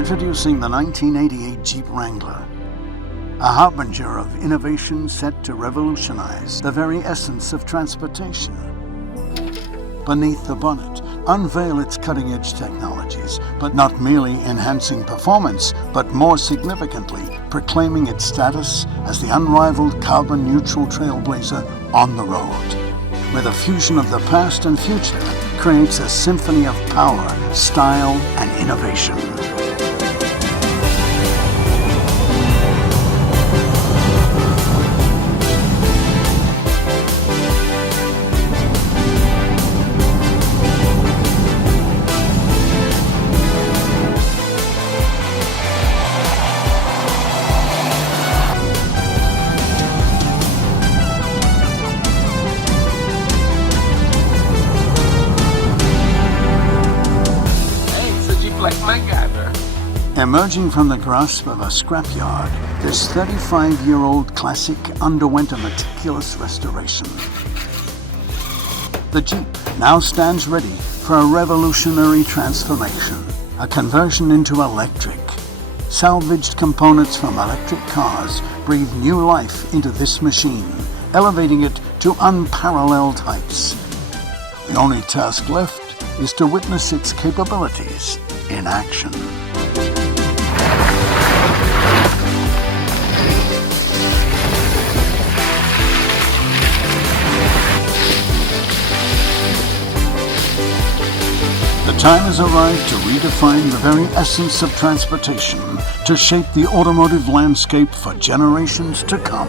Introducing the 1988 Jeep Wrangler, a harbinger of innovation set to revolutionize the very essence of transportation. Beneath the bonnet, unveil its cutting-edge technologies, but not merely enhancing performance, but more significantly, proclaiming its status as the unrivaled carbon-neutral trailblazer on the road, where the fusion of the past and future creates a symphony of power, style, and innovation. Emerging from the grasp of a scrapyard, this 35-year-old classic underwent a meticulous restoration. The Jeep now stands ready for a revolutionary transformation, a conversion into electric. Salvaged components from electric cars breathe new life into this machine, elevating it to unparalleled heights. The only task left is to witness its capabilities in action. The time has arrived to redefine the very essence of transportation, to shape the automotive landscape for generations to come.